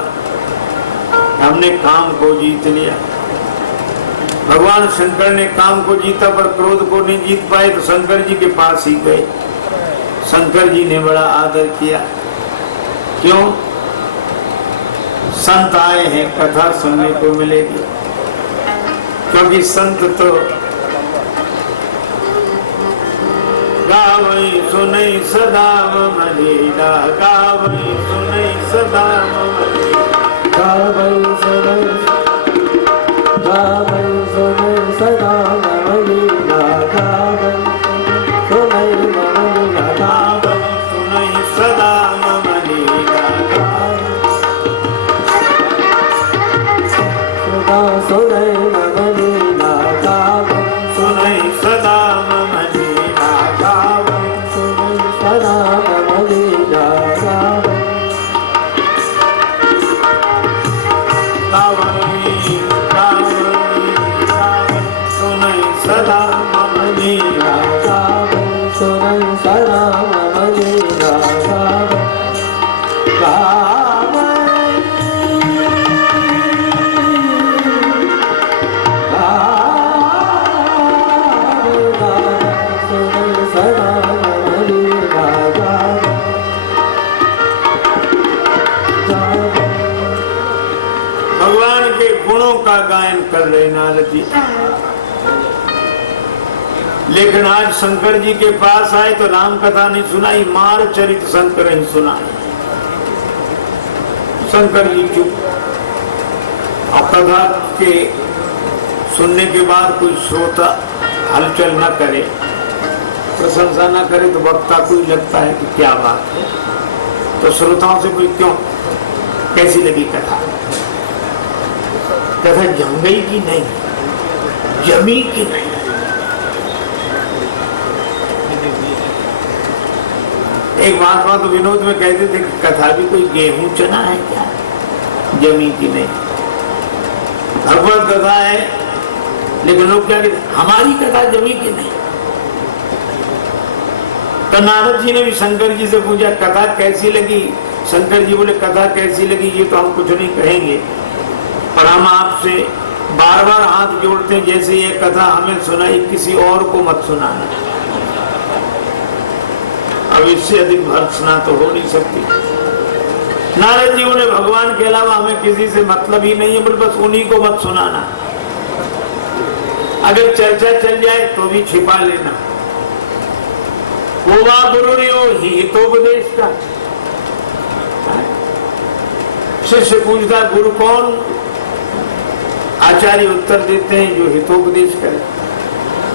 हमने काम को जीत लिया। भगवान शंकर ने काम को जीता पर क्रोध को नहीं जीत पाए, तो शंकर जी के पास ही गए। शंकर जी ने बड़ा आदर किया। क्यों? संत आए हैं, कथा सुनने को मिलेगी। क्योंकि संत तो गावई सुनई सदा मम लीला, गावई सुनई सदा मम लीला, गावई सुनई सदा मम लीला, गावई सुनई मम लीला, गावई सुनई सदा मम लीला, सदा सुनई मम लीला, गावई सुनई सदा मम लीला, गावई सुनई सदा मम लीला, गावई गावई गावई गावई सुनई सदा मम लीला, गावई सुनई सदा मम लीला, गावई भगवान के गुणों का गायन कर रहे नारद जी। लेकिन आज शंकर जी के पास आए तो राम कथा नहीं सुनाई, मार चरित शंकर ही सुनाई। शंकर जी चुप। और कथा के सुनने के बाद कोई श्रोता हलचल न करे, प्रशंसा न करे, तो वक्ता को ही लगता है कि क्या बात है। तो श्रोताओं से कोई क्यों, कैसी लगी कथा? कथा जम गई कि नहीं, जमी कि नहीं? एक महात्मा तो विनोद में कहते थे कि कथा भी कोई गेहूं चना है क्या, जमी कि नहीं? भगवत कथा है, लेकिन लोग क्या कहते, हमारी कथा जमी कि नहीं? तो नारद जी ने भी शंकर जी से पूछा कथा कैसी लगी? शंकर जी बोले कथा कैसी लगी ये तो हम कुछ नहीं कहेंगे, पर हम आपसे बार बार हाथ जोड़ते हैं, जैसे ये कथा हमें सुनाई किसी और को मत सुनाना। अब इससे अधिक भर्त्सना तो हो नहीं सकती। नारद जी बोले भगवान के अलावा हमें किसी से मतलब ही नहीं है, बोले बस उन्हीं को मत सुनाना। अगर चर्चा चल जाए तो भी छिपा लेना। वो गुरु ही तो उपदेश का। शिष्य पूछता गुरु कौन? आचार्य उत्तर देते हैं जो हितोपदेश करे।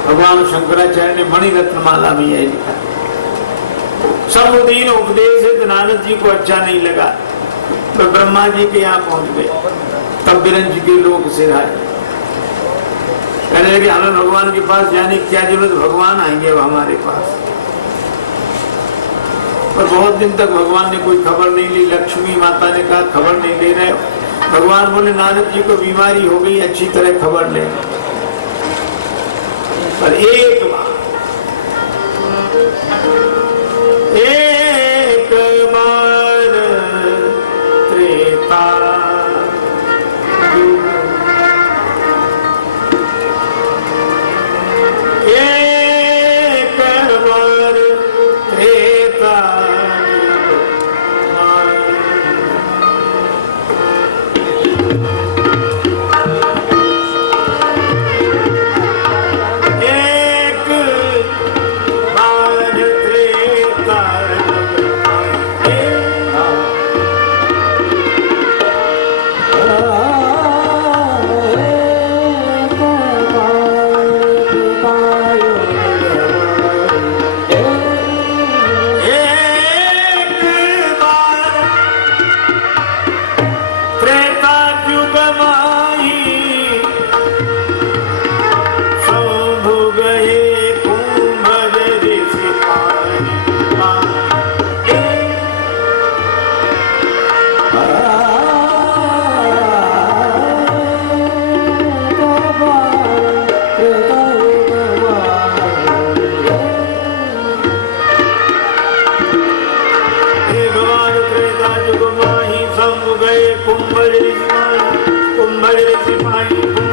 भगवान शंकराचार्य ने मणिरत्नमाला में यह लिखा। समुदीन उपदेश है, नारद जी को अच्छा नहीं लगा तो ब्रह्मा जी के यहाँ पहुंच गए। तब बिरंज के लोग से आए, कहने लगे हमें भगवान के पास जाने की क्या जरूरत, भगवान आएंगे अब हमारे पास। पर बहुत दिन तक भगवान ने कोई खबर नहीं ली। लक्ष्मी माता ने कहा खबर नहीं ले रहे। भगवान बोले नारद जी को बीमारी हो गई, अच्छी तरह खबर ले। पर एक बार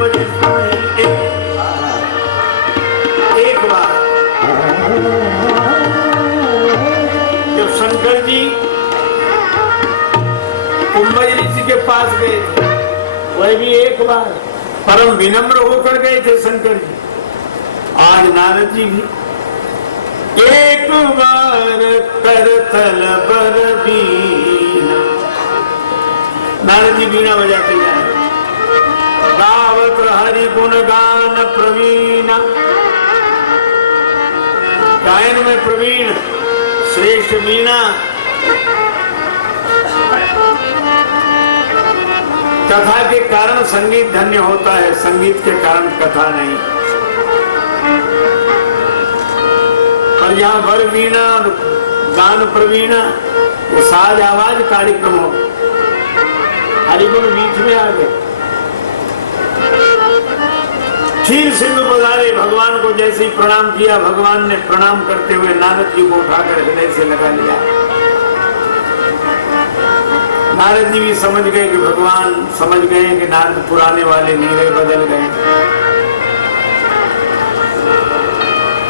त्रेता एक बार जब शंकर जी कुंभज ऋषि के पास गए थे, वह भी एक बार परम विनम्र होकर गए थे शंकर जी। आज नारद जी भी एक बार करतल बर बीना, नारद जी बीना बजाते जाए, गावत हरि गुण गान प्रवीण, गायन में प्रवीण श्रेष्ठ वीणा। कथा के कारण संगीत धन्य होता है, संगीत के कारण कथा नहीं। और यहाँ वर वीणा और गान प्रवीणा वो साज आवाज कार्यक्रम हो, हरिगुण बीच में आ गए। क्षीर सिंधु पधारे, भगवान को जैसे ही प्रणाम किया, भगवान ने प्रणाम करते हुए नारद जी को उठाकर हृदय से लगा लिया। नारद जी भी समझ गए कि भगवान समझ गए कि नारद पुराने वाले नहीं रहे, बदल गए।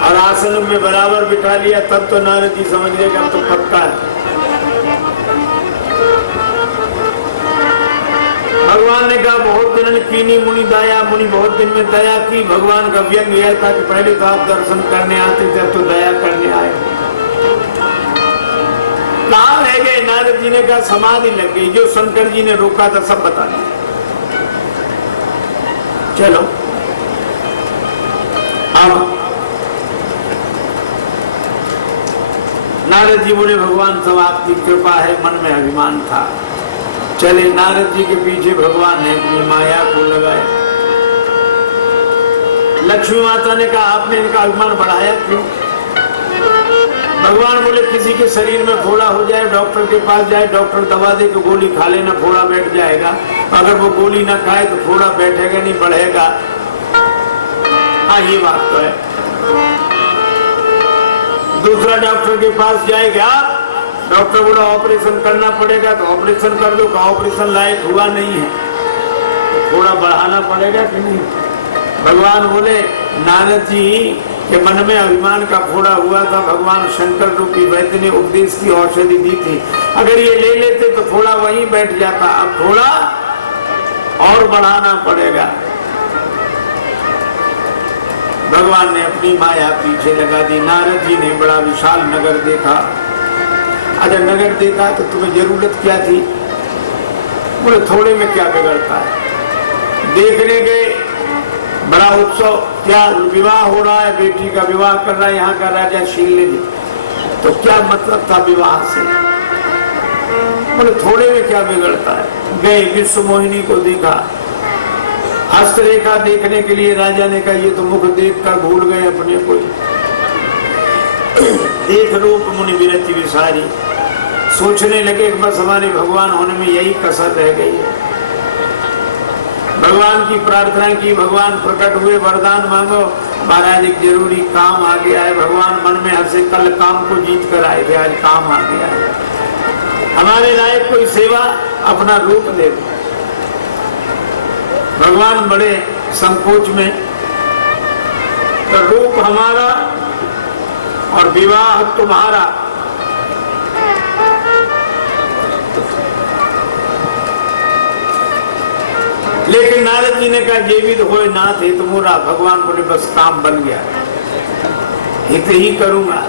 और आसन में बराबर बिठा लिया। तब तो नारद जी समझ गए कि अब तो पक्का है। भगवान ने कहा बहुत दिन कीनी मुनि दया, मुनि बहुत दिन में दया की। भगवान का व्यंग यह था कि पहले तो आप दर्शन करने आते थे, तो दया करने आए। कहाँ रह गए? नारद जी ने कहा समाधि लग गई। जो शंकर जी ने रोका था सब बता दिया। चलो अब नारद जी बोले भगवान सब आपकी कृपा है, मन में अभिमान था। चले नारद जी के पीछे भगवान ने अपनी माया को लगाया। लक्ष्मी माता ने कहा आपने इनका अभिमान बढ़ाया क्यों? भगवान बोले किसी के शरीर में फोड़ा हो जाए, डॉक्टर के पास जाए, डॉक्टर दवा दे के गोली खा लेना, फोड़ा बैठ जाएगा। अगर वो गोली ना खाए तो फोड़ा बैठेगा नहीं, बढ़ेगा। हाँ ये बात तो है। दूसरा डॉक्टर के पास जाएगा, डॉक्टर बोला ऑपरेशन करना पड़ेगा तो ऑपरेशन कर दो, का ऑपरेशन लायक हुआ नहीं है, तो थोड़ा बढ़ाना पड़ेगा कि नहीं? भगवान बोले नारद जी के मन में अभिमान का फोड़ा हुआ था। भगवान शंकर रूपी वैद्य ने उपदेश की औषधि दी थी, अगर ये ले लेते तो थोड़ा वहीं बैठ जाता, अब थोड़ा और बढ़ाना पड़ेगा। भगवान ने अपनी माया पीछे लगा दी। नारद जी ने बड़ा विशाल नगर देखा। अगर नगर देखा तो तुम्हें जरूरत क्या थी? बोले थोड़े में क्या बिगड़ता है। देखने गए, बड़ा उत्सव, क्या विवाह हो रहा है, बेटी का विवाह कर रहा है यहाँ का राजा शील, तो क्या मतलब था विवाह से? बोले थोड़े में क्या बिगड़ता है। गए विश्व मोहिनी को देखा, हस्तरेखा देखने के लिए राजा ने कहा ये तो मुख देख कर भूल गए अपने को। देख रूप मुनि विरति विसारी, सोचने लगे बस हमारे भगवान होने में यही कसर रह गई है। भगवान की प्रार्थना की, भगवान प्रकट हुए, वरदान मांगो। महाराज एक जरूरी काम आ गया है। भगवान मन में हंसे, कल काम को जीत कर आए थे, आज काम आ गया है। हमारे लायक कोई सेवा, अपना रूप दे दो। भगवान बड़े संकोच में, तो रूप हमारा और विवाह तुम्हारा। लेकिन नारद जी ने कहा जीवित होए नाथ हित मोरा। भगवान बोले बस काम बन गया, हित ही करूंगा।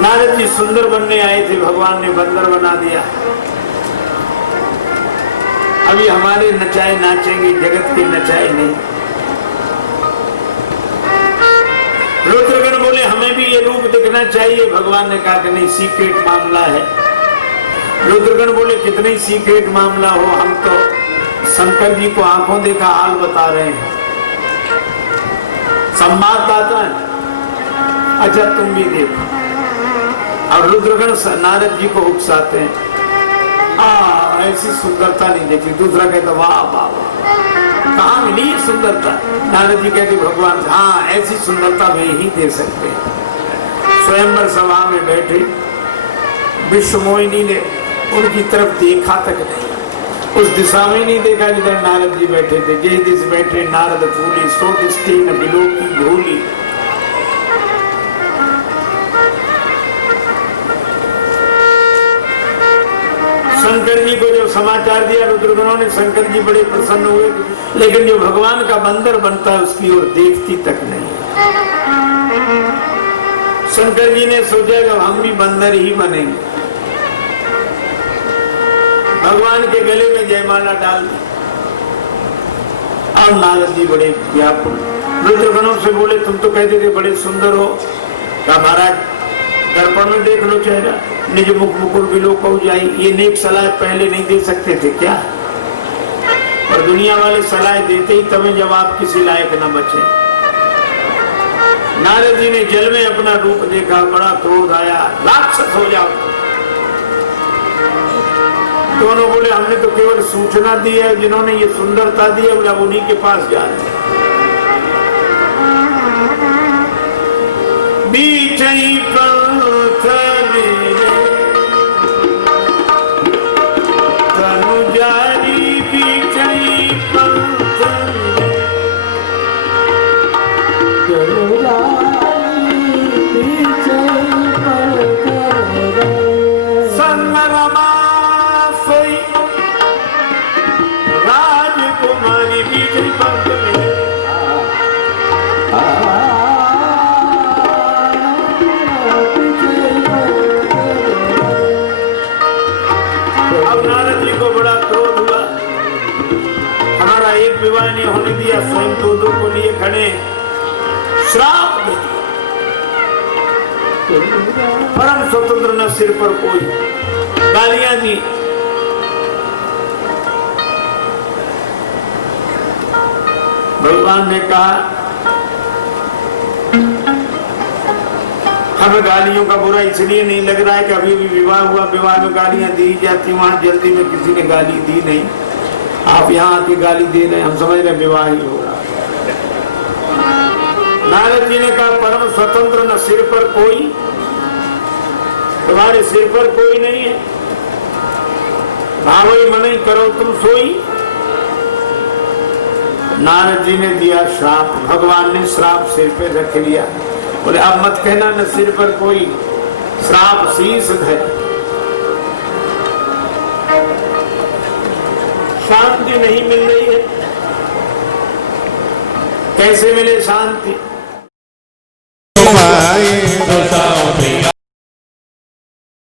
नारद जी सुंदर बनने आए थे, भगवान ने बंदर बना दिया। अभी हमारे नचाए नाचेंगे, जगत के नचाए नहीं। रुद्रगण बोले हमें भी ये रूप दिखना चाहिए। भगवान ने कहा कि नहीं, सीक्रेट मामला है। रुद्रगण बोले कितने ही सीक्रेट मामला हो, हम तो शंकर जी को आंखों देखा हाल बता रहे हैं। संवाददाता है, अच्छा तुम भी देखो। और रुद्रगण नारद जी को उकसाते हैं, ऐसी सुंदरता नहीं देखी। दूसरा कहता वाह वाह, कहाँ मिली सुंदरता? नारद जी कहते भगवान हाँ, ऐसी सुंदरता वे ही दे सकते हैं। स्वयंवर सभा में बैठे विश्व मोहिनी ने उनकी तरफ देखा तक नहीं, उस दिशा में नहीं देखा जिधर नारद जी बैठे थे। जे दिस बैठे नारद फूली, सो दृष्टि न बिलो की भूली। शंकर जी को जब समाचार दिया रुद्रगणों ने, शंकर जी बड़े प्रसन्न हुए। लेकिन जो भगवान का बंदर बनता है उसकी ओर देखती तक नहीं। शंकर जी ने सोचा कि हम भी बंदर ही बनेंगे। भगवान के गले में जयमाला डाल दी। और नारद जी बड़े व्याकुल, रुद्रगणों से बोले तुम तो कहते थे बड़े सुंदर हो। कहा महाराज दर्पण में देख लो चेहरा, निज मुख मुकुर विलोक हो जाई। ये नेक सलाह पहले नहीं दे सकते थे क्या? और दुनिया वाले सलाह देते ही तभी जब आप किसी लायक न बचे। नारद जी ने जल में अपना रूप देखा, बड़ा क्रोध आया, राक्षस हो जाओ। दोनों बोले हमने तो केवल सूचना दी है, जिन्होंने ये सुंदरता दी है बोले अब उन्हीं के पास जा रहे हैं। बीच ही तनुजारी बीच ही संगरमा सोई राजकुमारी बीच ही पंथ में। अब नारद जी को बड़ा क्रोध हुआ, हमारा एक विवाह नहीं होने दिया, स्वयं दो को लिए खड़े, श्राप दे दिया। परम स्वतंत्र न सिर पर कोई, गालियां दी। भगवान ने कहा हमें गालियों का बुरा इसलिए नहीं लग रहा है कि अभी भी विवाह हुआ, विवाह में गालियां दी जाती, वहां जल्दी में किसी ने गाली दी नहीं। आप यहाँ आके गाली दे रहे हैं, हम समझ रहे विवाह ही हो रहा। नारद जी ने कहा परम स्वतंत्र न सिर पर कोई, तुम्हारे सिर पर कोई नहीं है। भावई मनै करो तुम सोई। नारद जी ने दिया श्राप, भगवान ने श्राप सिर पे रख लिया। बोले अब मत कहना न सिर पर कोई, श्राप शीश है। शांति नहीं मिल रही है। कैसे मिले शांति?